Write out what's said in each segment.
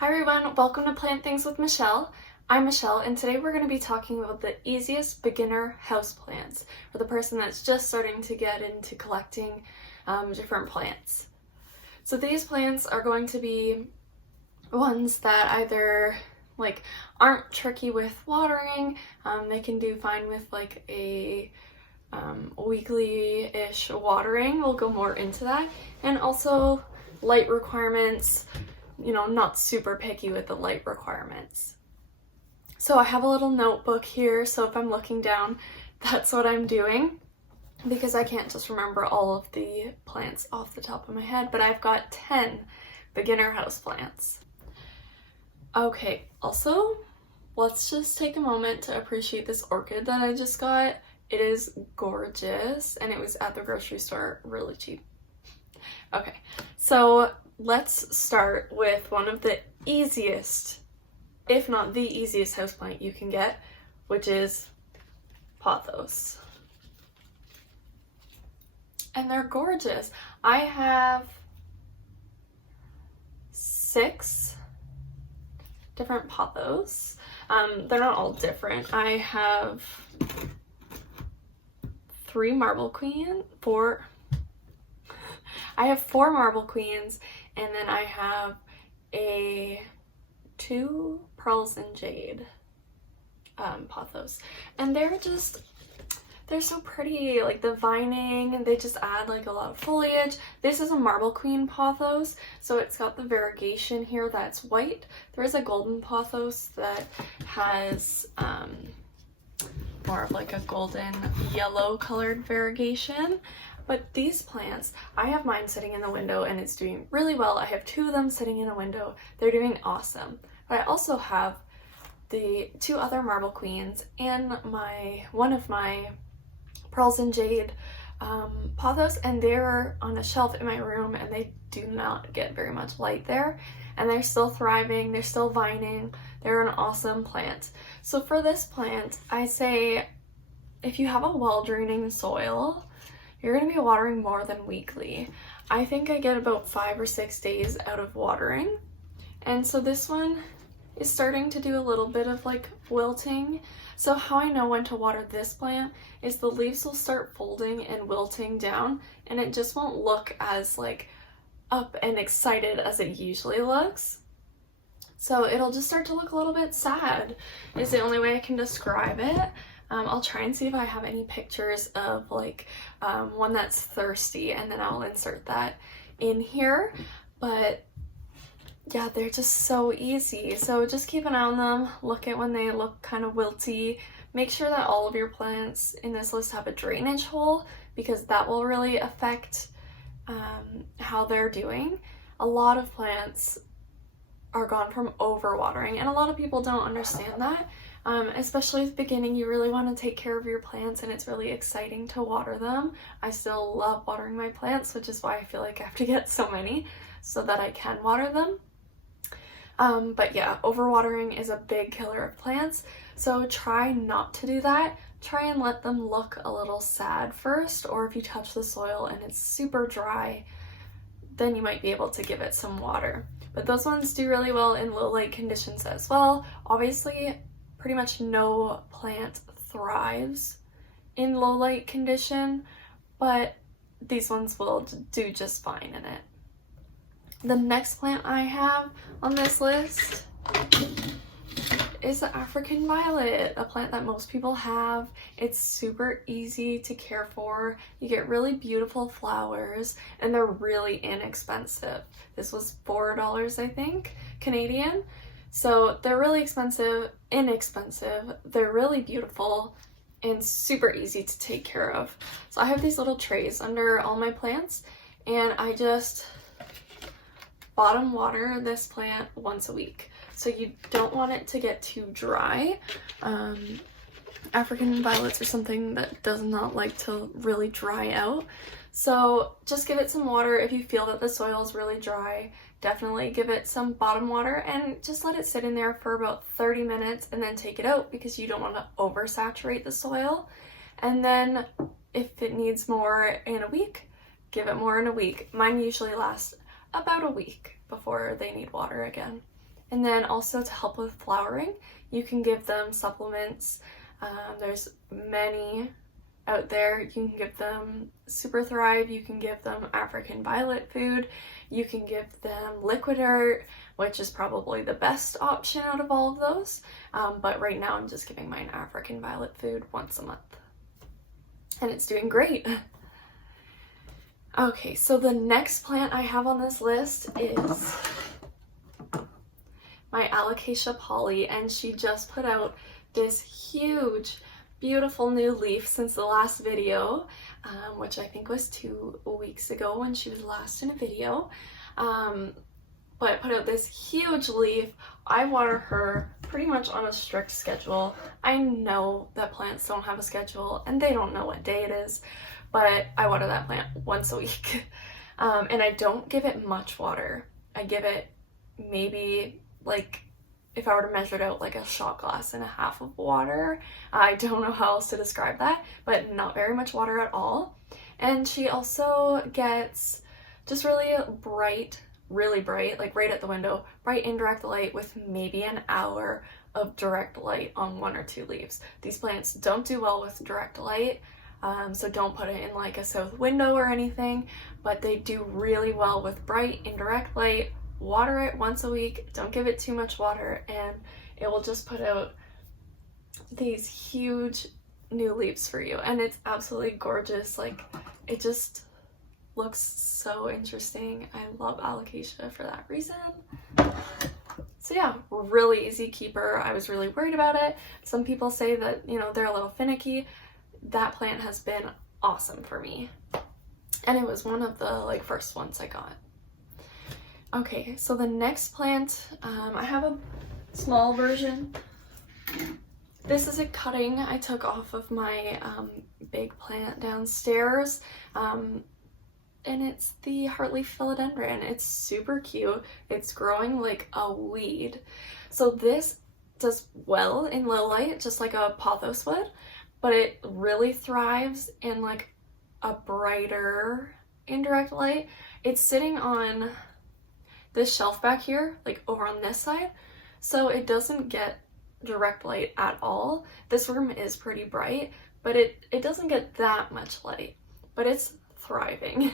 Hi everyone, welcome to Plant Things with Michelle. I'm Michelle and today we're going to be talking about the easiest beginner houseplants for the person that's just starting to get into collecting different plants. So these plants are going to be ones that either aren't tricky with watering, they can do fine with a weekly-ish watering. We'll go more into that, and also light requirements, not super picky with the light requirements. So I have a little notebook here, so if I'm looking down, that's what I'm doing, because I can't just remember all of the plants off the top of my head, but I've got 10 beginner houseplants. Okay, also, let's just take a moment to appreciate this orchid that I just got. It is gorgeous, and it was at the grocery store really cheap. Okay, so let's start with one of the easiest, if not the easiest houseplant you can get, which is Pothos. And they're gorgeous. I have 6 different Pothos. They're not all different. I have 4 marble queens, and then I have 2 pearls and jade Pothos, and they're so pretty, like the vining, they just add a lot of foliage. This is a marble queen Pothos, so it's got the variegation here that's white. There is a golden Pothos that has more of a golden yellow colored variegation. But these plants, I have mine sitting in the window and it's doing really well. I have 2 of them sitting in a window. They're doing awesome. But I also have the 2 other marble queens and one of my pearls and jade Pothos, and they're on a shelf in my room and they do not get very much light there. And they're still thriving, they're still vining, they're an awesome plant. So for this plant, I say if you have a well-draining soil, you're going to be watering more than weekly. I think I get about 5 or 6 days out of watering. And so this one is starting to do a little bit of wilting. So how I know when to water this plant is the leaves will start folding and wilting down, and it just won't look as up and excited as it usually looks. So it'll just start to look a little bit sad, is the only way I can describe it. I'll try and see if I have any pictures of one that's thirsty, and then I'll insert that in here. But yeah, they're just so easy. So just keep an eye on them. Look at when they look kind of wilty. Make sure that all of your plants in this list have a drainage hole, because that will really affect how they're doing. A lot of plants are gone from overwatering, and a lot of people don't understand that. Especially at the beginning, you really want to take care of your plants and it's really exciting to water them. I still love watering my plants, which is why I feel like I have to get so many so that I can water them. But yeah, overwatering is a big killer of plants, so try not to do that. Try and let them look a little sad first, or if you touch the soil and it's super dry, then you might be able to give it some water. But those ones do really well in low light conditions as well. Obviously, pretty much no plant thrives in low light condition, but these ones will do just fine in it. The next plant I have on this list is the African violet, a plant that most people have. It's super easy to care for. You get really beautiful flowers, and they're really inexpensive. This was $4, I think, Canadian. So they're really inexpensive, they're really beautiful, and super easy to take care of. So I have these little trays under all my plants, and I just bottom water this plant once a week. So you don't want it to get too dry. African violets are something that does not like to really dry out. So just give it some water. If you feel that the soil is really dry, definitely give it some bottom water and just let it sit in there for about 30 minutes and then take it out, because you don't want to oversaturate the soil. And then if it needs more in a week, give it more in a week. Mine usually last about a week before they need water again. And then also to help with flowering, you can give them supplements. There's many out there. You can give them Super Thrive, you can give them African Violet food, you can give them Liquid Earth, which is probably the best option out of all of those. But right now I'm just giving mine African Violet food once a month. And it's doing great. Okay, so the next plant I have on this list is my Alocasia Polly, and she just put out this huge, beautiful new leaf since the last video, which I think was 2 weeks ago when she was last in a video. But put out this huge leaf. I water her pretty much on a strict schedule. I know that plants don't have a schedule and they don't know what day it is, but I water that plant once a week. And I don't give it much water. I give it maybe, like, if I were to measure it out, like a shot glass and a half of water. I don't know how else to describe that, but not very much water at all. And she also gets just really bright, like right at the window, bright indirect light with maybe an hour of direct light on 1 or 2 leaves. These plants don't do well with direct light, so don't put it in like a south window or anything, but they do really well with bright indirect light. Water it once a week, don't give it too much water, and it will just put out these huge new leaves for you. And it's absolutely gorgeous. Like, it just looks so interesting. I love Alocasia for that reason. So yeah, really easy keeper. I was really worried about it. Some people say that, you know, they're a little finicky. That plant has been awesome for me. And it was one of the like first ones I got. Okay, so the next plant, I have a small version. This is a cutting I took off of my big plant downstairs, and it's the heartleaf philodendron. It's super cute. It's growing like a weed. So this does well in low light, just like a pothos would, but it really thrives in like a brighter indirect light. It's sitting on this shelf back here, like over on this side, so it doesn't get direct light at all. This room is pretty bright, but it doesn't get that much light, but it's thriving,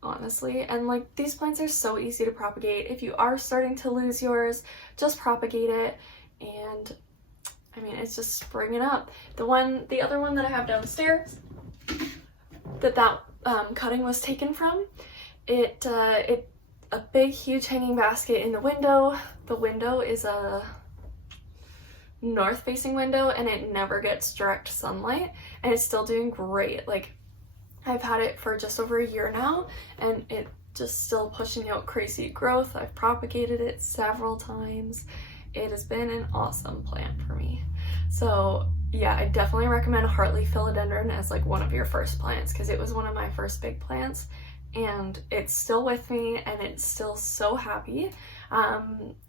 honestly. And like, these plants are so easy to propagate. If you are starting to lose yours, just propagate it, and I mean, it's just springing up. The other one that I have downstairs that cutting was taken from, a big huge hanging basket in the window. The window is a north facing window and it never gets direct sunlight, and it's still doing great. Like, I've had it for just over a year now and it just still pushing out crazy growth. I've propagated it several times. It has been an awesome plant for me. So yeah, I definitely recommend heartleaf philodendron as like one of your first plants, because it was one of my first big plants. And it's still with me and it's still so happy.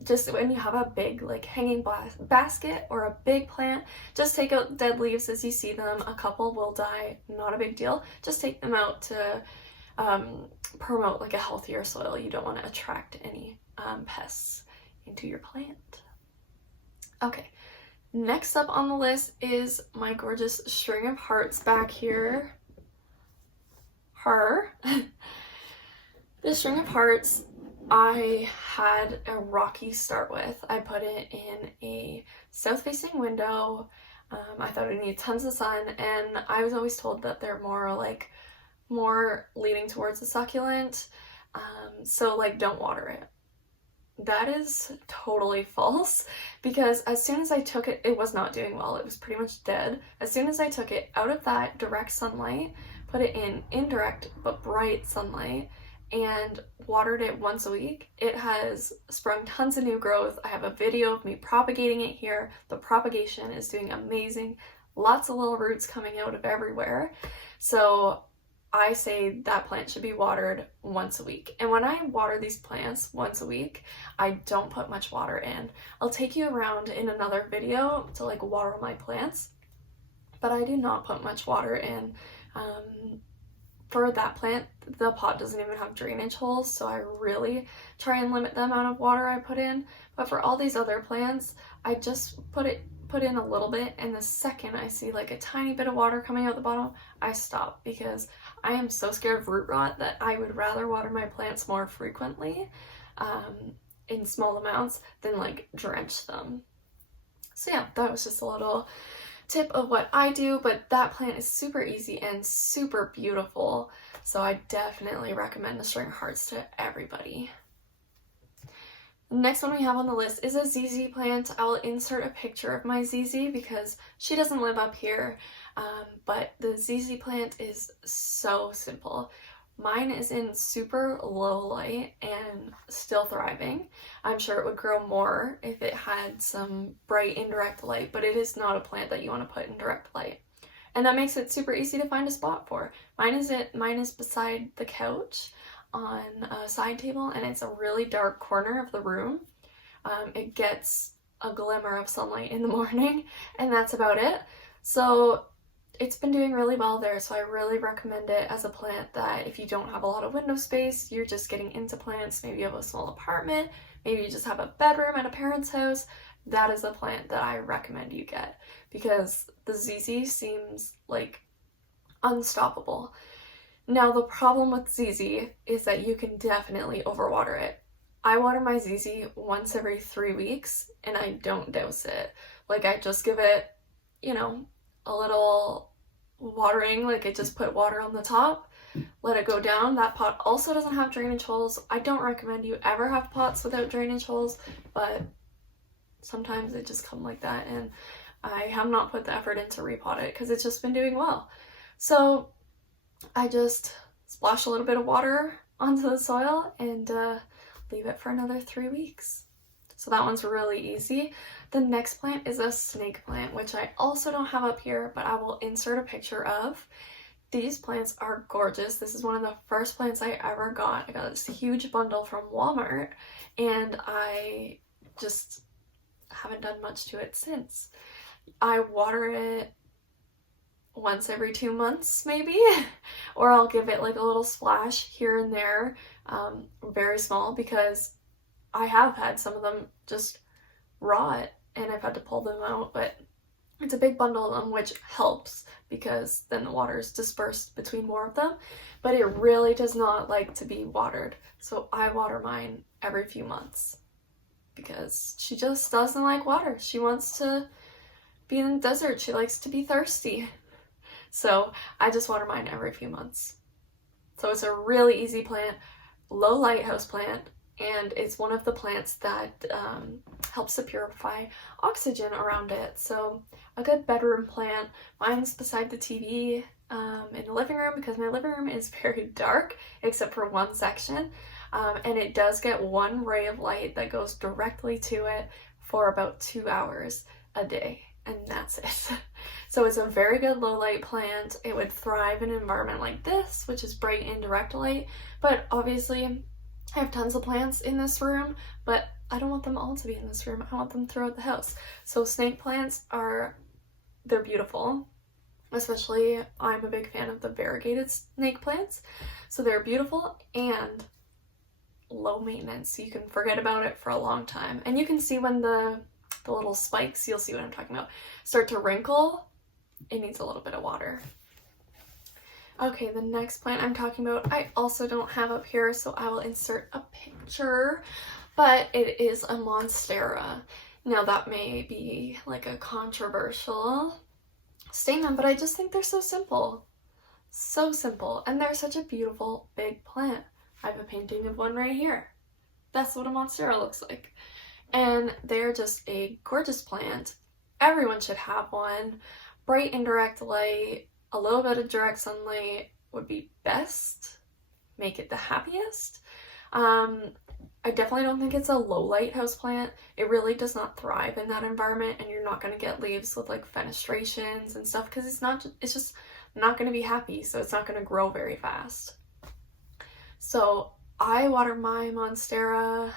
Just when you have a big like hanging basket or a big plant, just take out dead leaves as you see them. A couple will die, not a big deal. Just take them out to promote like a healthier soil. You don't want to attract any pests into your plant. Okay, next up on the list is my gorgeous string of hearts back here. This string of hearts, I had a rocky start with. I put it in a south-facing window. I thought it needed tons of sun, and I was always told that they're more leaning towards the succulent. So like, don't water it. That is totally false, because as soon as I took it, it was not doing well. It was pretty much dead. As soon as I took it out of that direct sunlight, put it in indirect but bright sunlight, and watered it once a week, it has sprung tons of new growth. I have a video of me propagating it here. The propagation is doing amazing. Lots of little roots coming out of everywhere. So I say that plant should be watered once a week. And when I water these plants once a week, I don't put much water in. I'll take you around in another video to like water my plants, but I do not put much water in. for that plant, the pot doesn't even have drainage holes, so I really try and limit the amount of water I put in. But for all these other plants, I just put in a little bit, and the second I see like a tiny bit of water coming out the bottom, I stop, because I am so scared of root rot that I would rather water my plants more frequently in small amounts than like drench them. So yeah, that was just a little tip of what I do, but that plant is super easy and super beautiful, so I definitely recommend the string hearts to everybody. The next one we have on the list is a ZZ plant. I will insert a picture of my ZZ because she doesn't live up here, but the ZZ plant is so simple. Mine is in super low light and still thriving. I'm sure it would grow more if it had some bright indirect light, but it is not a plant that you want to put in direct light. And that makes it super easy to find a spot for. Mine is beside the couch on a side table, and it's a really dark corner of the room. It gets a glimmer of sunlight in the morning, and that's about it. So it's been doing really well there, so I really recommend it as a plant that if you don't have a lot of window space, you're just getting into plants, maybe you have a small apartment, maybe you just have a bedroom at a parent's house, that is a plant that I recommend you get, because the ZZ seems like unstoppable. Now the problem with ZZ is that you can definitely overwater it. I water my ZZ once every 3 weeks, and I don't dose it. Like, I just give it, a little watering, like I just put water on the top, let it go down. That pot also doesn't have drainage holes. I don't recommend you ever have pots without drainage holes, but sometimes it just comes like that, and I have not put the effort in to repot it because it's just been doing well. So I just splash a little bit of water onto the soil and leave it for another 3 weeks. So that one's really easy. The next plant is a snake plant, which I also don't have up here, but I will insert a picture of. These plants are gorgeous. This is one of the first plants I ever got. I got this huge bundle from Walmart, and I just haven't done much to it since. I water it once every 2 months maybe, or I'll give it like a little splash here and there, very small, because I have had some of them just rot and I've had to pull them out, but it's a big bundle of them, which helps because then the water is dispersed between more of them, but it really does not like to be watered. So I water mine every few months because she just doesn't like water. She wants to be in the desert. She likes to be thirsty. So I just water mine every few months. So it's a really easy plant, low light house plant, and it's one of the plants that helps to purify oxygen around it. So a good bedroom plant. Mine's beside the TV in the living room because my living room is very dark except for one section, and it does get one ray of light that goes directly to it for about 2 hours a day, and that's it. So it's a very good low light plant. It would thrive in an environment like this, which is bright indirect light, but obviously I have tons of plants in this room, but I don't want them all to be in this room. I want them throughout the house. So snake plants they're beautiful. Especially, I'm a big fan of the variegated snake plants. So they're beautiful and low maintenance. So you can forget about it for a long time. And you can see when the little spikes, you'll see what I'm talking about, start to wrinkle, it needs a little bit of water. Okay, the next plant I'm talking about, I also don't have up here, so I will insert a picture, but it is a monstera. Now that may be like a controversial statement, but I just think they're so simple. So simple, and they're such a beautiful big plant. I have a painting of one right here. That's what a monstera looks like. And they're just a gorgeous plant. Everyone should have one. Bright indirect light, a little bit of direct sunlight would be best. Make it the happiest. I definitely don't think it's a low light house plant. It really does not thrive in that environment, and you're not going to get leaves with like fenestrations and stuff because it's just not going to be happy, so it's not going to grow very fast. So I water my monstera,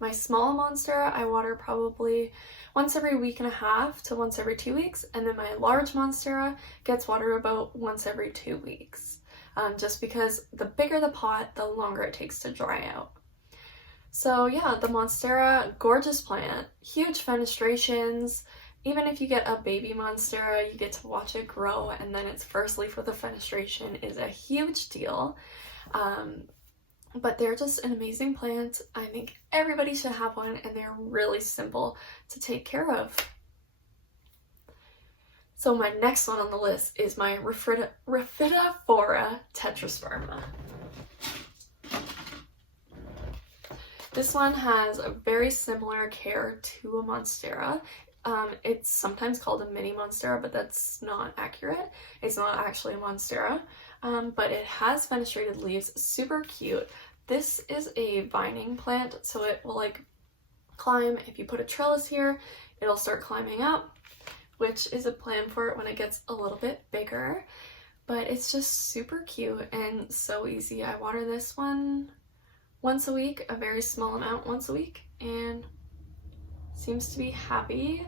my small monstera, I water probably once every week and a half to once every 2 weeks, and then my large monstera gets watered about once every 2 weeks. just because the bigger the pot, the longer it takes to dry out. So yeah, the Monstera, gorgeous plant, huge fenestrations. Even if you get a baby Monstera, you get to watch it grow, and then its first leaf with a fenestration is a huge deal. But they're just an amazing plant. I think everybody should have one, and they're really simple to take care of. So my next one on the list is my Rhaphidophora tetrasperma. This one has a very similar care to a Monstera. It's sometimes called a mini Monstera, but that's not accurate. It's not actually a Monstera, but it has fenestrated leaves, super cute. This is a vining plant, so it will like climb. If you put a trellis here, it'll start climbing up, which is a plan for it when it gets a little bit bigger. But it's just super cute and so easy. I water this one once a week, a very small amount once a week, and seems to be happy.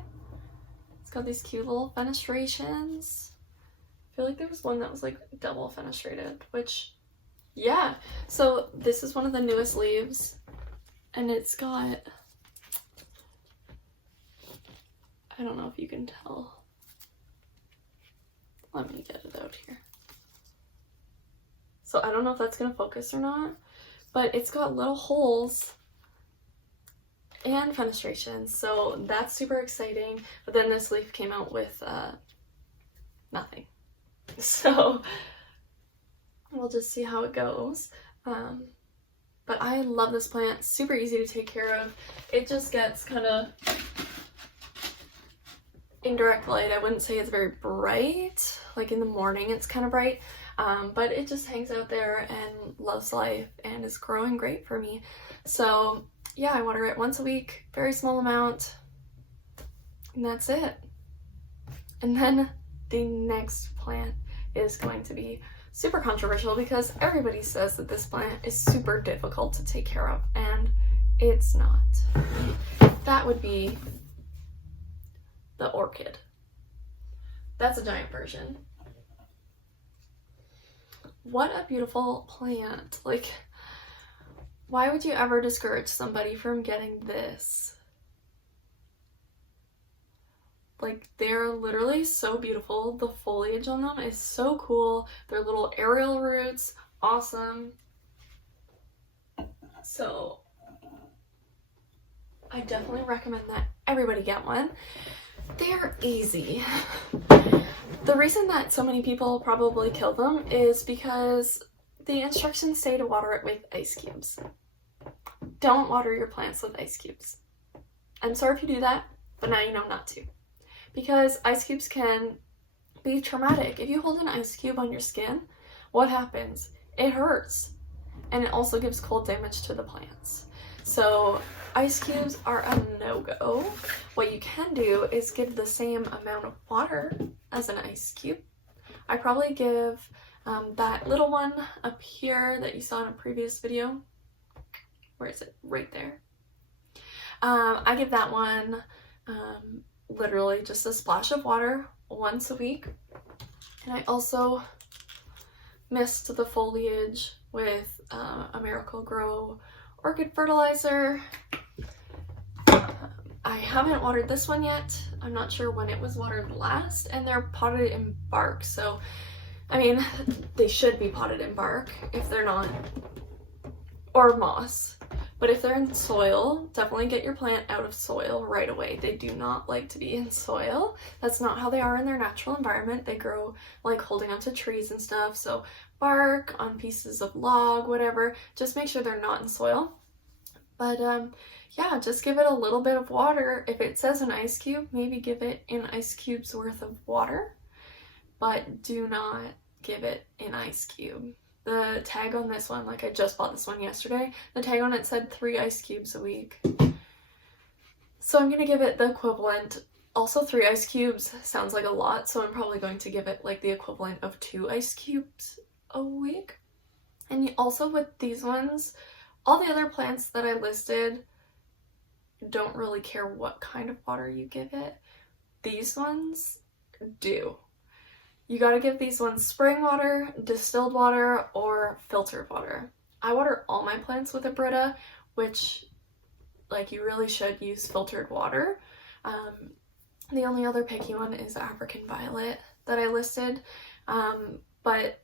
It's got these cute little fenestrations. I feel like there was one that was like double fenestrated, which, yeah. So this is one of the newest leaves, and it's got, I don't know if you can tell. Let me get it out here. So I don't know if that's gonna focus or not, but it's got little holes and fenestration, so that's super exciting. But then this leaf came out with nothing, so we'll just see how it goes. But I love this plant, super easy to take care of. It just gets kind of indirect light. I wouldn't say it's very bright, like in the morning it's kind of bright, but it just hangs out there and loves life and is growing great for me. So yeah, I water it once a week, very small amount, and that's it. And then the next plant is going to be super controversial because everybody says that this plant is super difficult to take care of, and it's not. That would be the Orchid. That's a giant version. What a beautiful plant. Like, why would you ever discourage somebody from getting this? Like, they're literally so beautiful. The foliage on them is so cool. Their little aerial roots, awesome. So I definitely recommend that everybody get one. They're easy. The reason that so many people probably kill them is because the instructions say to water it with ice cubes. Don't water your plants with ice cubes. I'm sorry if you do that, but now you know not to. Because ice cubes can be traumatic. If you hold an ice cube on your skin, what happens? It hurts. And it also gives cold damage to the plants. So ice cubes are a no-go. What you can do is give the same amount of water as an ice cube. I probably give that little one up here that you saw in a previous video. Where is it? Right there. I give that one literally just a splash of water once a week. And I also mist the foliage with a Miracle-Gro Orchid fertilizer. I haven't watered this one yet. I'm not sure when it was watered last, and they're potted in bark, so I mean, they should be potted in bark if they're not, or moss. But if they're in soil, definitely get your plant out of soil right away. They do not like to be in soil. That's not how they are in their natural environment. They grow like holding onto trees and stuff. So bark, on pieces of log, whatever. Just make sure they're not in soil. But yeah, just give it a little bit of water. If it says an ice cube, maybe give it an ice cube's worth of water. But do not give it an ice cube. The tag on this one, like I just bought this one yesterday, the tag on it said 3 ice cubes a week. So I'm going to give it the equivalent. Also 3 ice cubes sounds like a lot, so I'm probably going to give it like the equivalent of 2 ice cubes a week. And also with these ones, all the other plants that I listed don't really care what kind of water you give it. These ones do. You gotta give these ones spring water, distilled water, or filtered water. I water all my plants with a Brita, which, like, you really should use filtered water. The only other picky one is African Violet that I listed, but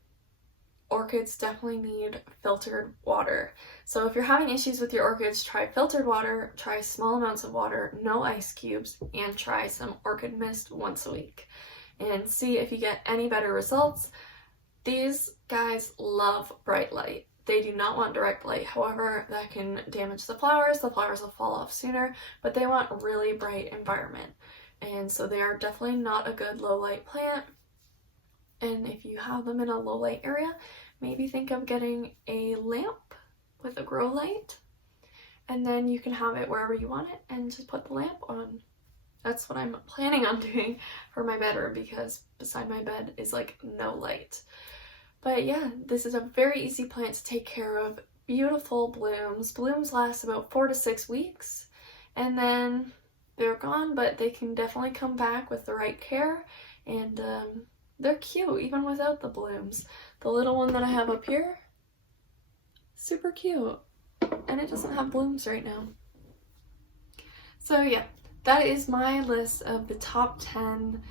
orchids definitely need filtered water. So if you're having issues with your orchids, try filtered water, try small amounts of water, no ice cubes, and try some orchid mist once a week. And see if you get any better results. These guys love bright light. They do not want direct light. However, that can damage the flowers. The flowers will fall off sooner, but they want really bright environment. And so they are definitely not a good low light plant. And if you have them in a low light area, maybe think of getting a lamp with a grow light. And then you can have it wherever you want it and just put the lamp on. That's what I'm planning on doing for my bedroom, because beside my bed is like no light. But yeah, this is a very easy plant to take care of. Beautiful blooms. Blooms last about 4 to 6 weeks and then they're gone, but they can definitely come back with the right care, and they're cute even without the blooms. The little one that I have up here, super cute, and it doesn't have blooms right now. So yeah, that is my list of the top 10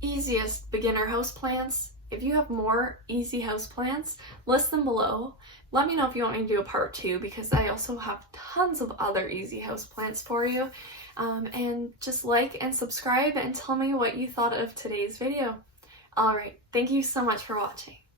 easiest beginner houseplants. If you have more easy houseplants, list them below. Let me know if you want me to do a part 2, because I also have tons of other easy houseplants for you. And just like and subscribe and tell me what you thought of today's video. Alright, thank you so much for watching.